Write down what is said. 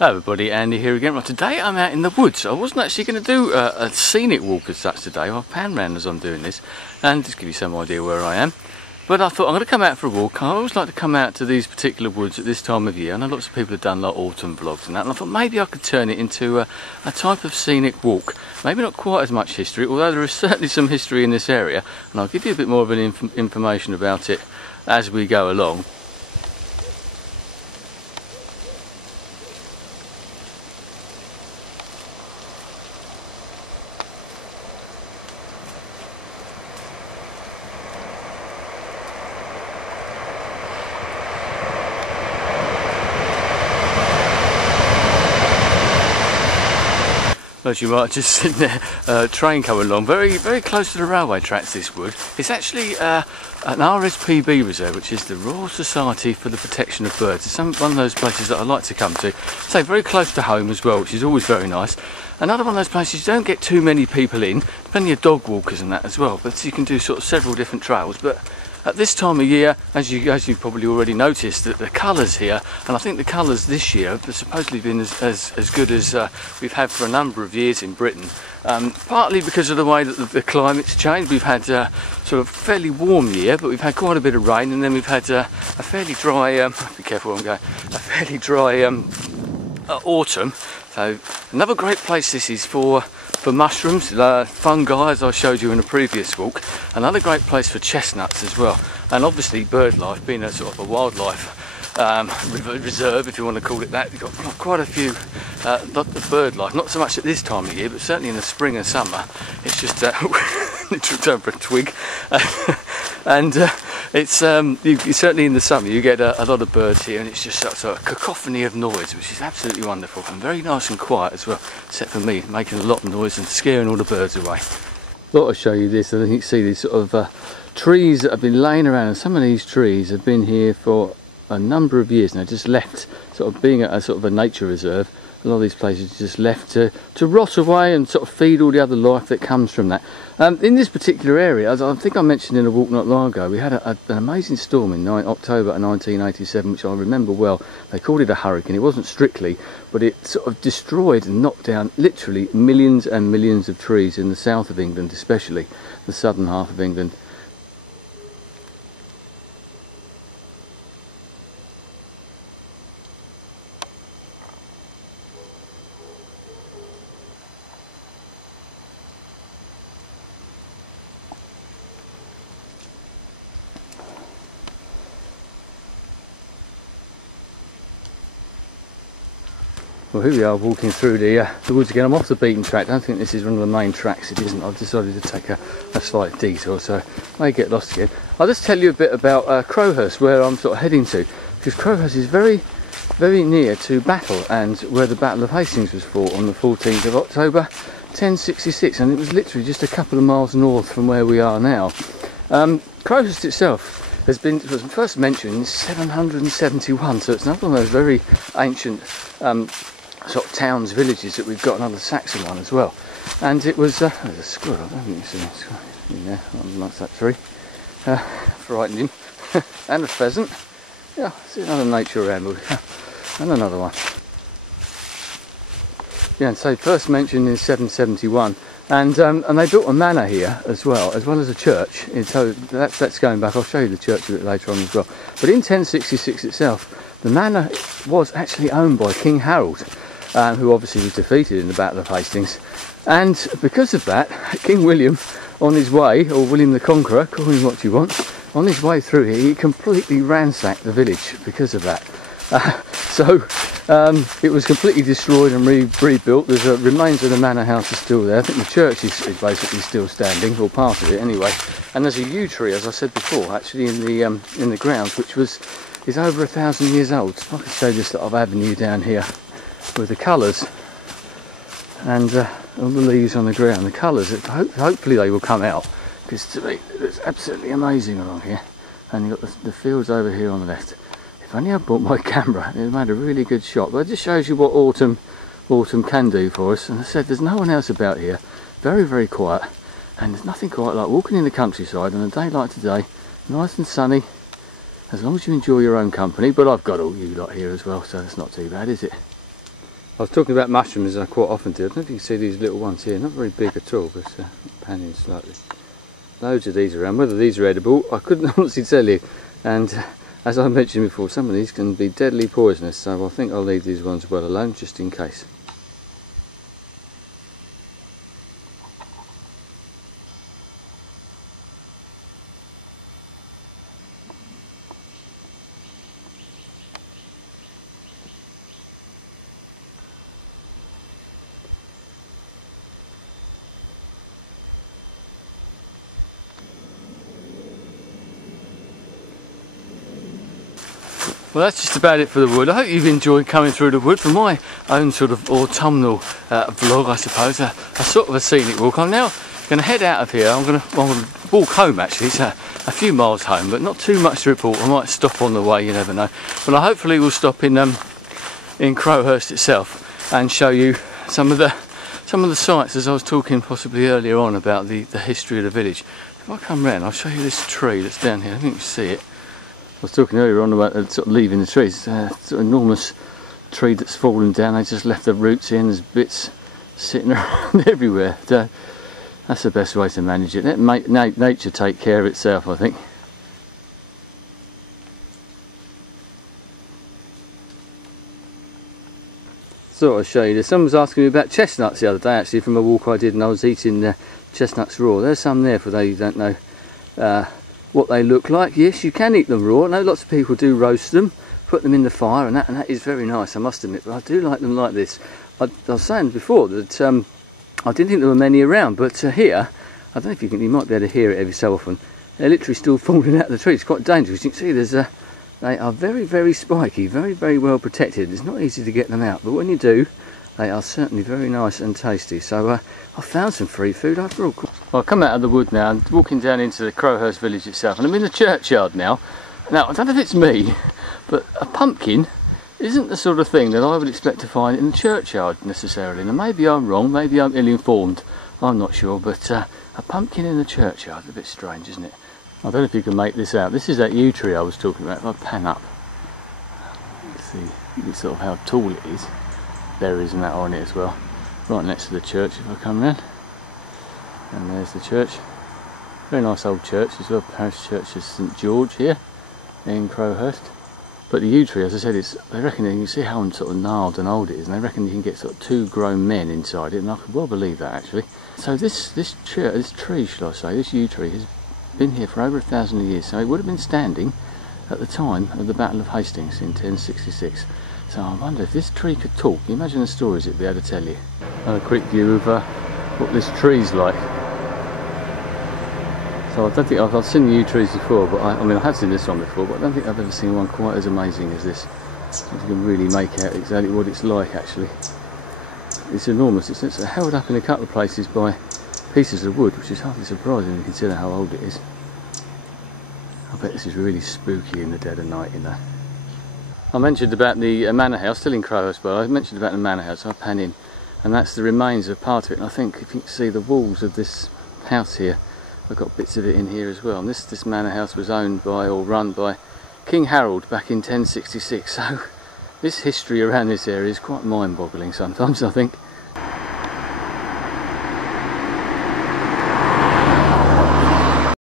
Hello everybody, Andy here again. Right, today I'm out in the woods. I wasn't actually going to do a scenic walk as such today. I've pan round as I'm doing this and just give you some idea where I am. But I thought I'm going to come out for a walk. I always like to come out to these particular woods at this time of year. I know lots of people have done like autumn vlogs and that, and I thought maybe I could turn it into a type of scenic walk. Maybe not quite as much history, although there is certainly some history in this area, and I'll give you a bit more of an information about it as we go along. As you might just seen there, train coming along, very close to the railway tracks this wood. It's actually an RSPB reserve, which is the Royal Society for the Protection of Birds. It's one of those places that I like to come to. Say very close to home as well, which is always very nice. Another one of those places you don't get too many people in, plenty of dog walkers and that as well, but you can do sort of several different trails. But at this time of year, as you've probably already noticed, that the colours here, and I think the colours this year have supposedly been as good as we've had for a number of years in Britain. Partly because of the way that the climate's changed. We've had sort of fairly warm year, but we've had quite a bit of rain, and then we've had a fairly dry, be careful where I'm going, a fairly dry autumn. So another great place this is for mushrooms, fungi, as I showed you in a previous walk. Another great place for chestnuts as well, and obviously bird life, being a sort of a wildlife reserve, if you want to call it that. You've got quite a few lot of bird life, not so much at this time of year, but certainly in the spring and summer. It's just literally turn for a twig. And it's certainly in the summer you get a lot of birds here, and it's just sort of a cacophony of noise, which is absolutely wonderful and very nice and quiet as well, except for me making a lot of noise and scaring all the birds away. Thought I'd show you this. I think you can see these sort of trees that have been laying around, and some of these trees have been here for a number of years now, just left, sort of being a sort of a nature reserve. A lot of these places just left to rot away and sort of feed all the other life that comes from that. In this particular area, as I think I mentioned in a walk not long ago, we had an amazing storm in October of 1987, which I remember well. They called it a hurricane. It wasn't strictly, but it sort of destroyed and knocked down literally millions and millions of trees in the south of England, especially the southern half of England. Well, here we are walking through the woods again. I'm off the beaten track. I don't think this is one of the main tracks. It isn't. I've decided to take a slight detour, so I may get lost again. I'll just tell you a bit about Crowhurst, where I'm sort of heading to, because Crowhurst is very near to Battle, and where the Battle of Hastings was fought on the 14th of October 1066, and it was literally just a couple of miles north from where we are now. Crowhurst itself was first mentioned in 771, so it's another one of those very ancient sort of towns, villages that we've got, another Saxon one as well. And it was there's a squirrel, I don't think you see a squirrel in there, amongst that tree, frightening. And a pheasant. Yeah, see another nature animal, and another one. Yeah, and so first mentioned in 771, and they built a manor here as well as a church. And so that's going back. I'll show you the church a bit later on as well. But in 1066 itself, the manor was actually owned by King Harold, who obviously was defeated in the Battle of Hastings. And because of that, King William, on his way, or William the Conqueror, call him what you want, on his way through here, he completely ransacked the village because of that. So it was completely destroyed and rebuilt. There's remains of the Manor House is still there. I think the church is basically still standing, or part of it anyway. And there's a yew tree, as I said before, actually in the grounds, which is over 1,000 years old. I can show this sort of avenue down here with the colours and all the leaves on the ground. The colours, hopefully they will come out, because to me it's absolutely amazing along here. And you've got the fields over here on the left. If only I bought my camera, it made a really good shot. But it just shows you what autumn can do for us. And as I said, there's no one else about here. Very quiet. And there's nothing quite like walking in the countryside on a day like today, nice and sunny, as long as you enjoy your own company. But I've got all you lot here as well, so it's not too bad, is it? I was talking about mushrooms, as I quite often do. I don't know if you can see these little ones here, not very big at all, but panning slightly. Loads of these around. Whether these are edible, I couldn't honestly tell you. And as I mentioned before, some of these can be deadly poisonous, so I think I'll leave these ones well alone, just in case. Well, that's just about it for the wood. I hope you've enjoyed coming through the wood for my own sort of autumnal vlog, I suppose. A sort of a scenic walk. I'm now going to head out of here. I'm going to walk home, actually. It's a few miles home, but not too much to report. I might stop on the way, you never know. But I hopefully will stop in Crowhurst itself and show you some of the sights, as I was talking possibly earlier on about the history of the village. If I come round, I'll show you this tree that's down here. I think you can see it. I was talking earlier on about sort of leaving the trees. It's a sort of enormous tree that's fallen down. They just left the roots in. There's bits sitting around everywhere. That's the best way to manage it. Let nature take care of itself, I think. Thought I'd show you this. Someone was asking me about chestnuts the other day, actually, from a walk I did, and I was eating chestnuts raw. There's some there for those who don't know what they look like. Yes, you can eat them raw. I know lots of people do roast them, put them in the fire, and that is very nice, I must admit, but I do like them like this. I was saying before that I didn't think there were many around, but here, I don't know if you might be able to hear it every so often, they're literally still falling out of the trees. It's quite dangerous. You can see they are very, very spiky, very, very well protected. It's not easy to get them out, but when you do, they are certainly very nice and tasty. So I found some free food after all. Well, I've come out of the wood now and walking down into the Crowhurst village itself, and I'm in the churchyard now. Now, I don't know if it's me, but a pumpkin isn't the sort of thing that I would expect to find in the churchyard necessarily. Now, maybe I'm wrong, maybe I'm ill-informed, I'm not sure, but a pumpkin in the churchyard is a bit strange, isn't it? I don't know if you can make this out. This is that yew tree I was talking about. If I pan up, let's see sort of how tall it is. Berries and that on it as well. Right next to the church if I come round. And there's the church. Very nice old church as well. Parish Church of St George here in Crowhurst. But the yew tree, as I said, they reckon, you can see how sort of gnarled and old it is, and they reckon you can get sort of 2 grown men inside it, and I could well believe that actually. So this tree, should I say, this yew tree has been here for over 1,000 years, so it would have been standing at the time of the Battle of Hastings in 1066. So I wonder if this tree could talk. Can you imagine the stories it'd be able to tell you? A quick view of what this tree's like. So I don't think I've seen the yew trees before, but I mean I have seen this one before, but I don't think I've ever seen one quite as amazing as this. You can really make out exactly what it's like actually. It's enormous. It's held up in a couple of places by pieces of wood, which is hardly surprising when you consider how old it is. I bet this is really spooky in the dead of night, you know. I mentioned about the Manor House, still in Crowhurst, but I mentioned about the Manor House, so I pan in, and that's the remains of part of it, and I think if you can see the walls of this house here, I've got bits of it in here as well, and this Manor House was owned by, or run by, King Harold back in 1066, so this history around this area is quite mind-boggling sometimes, I think.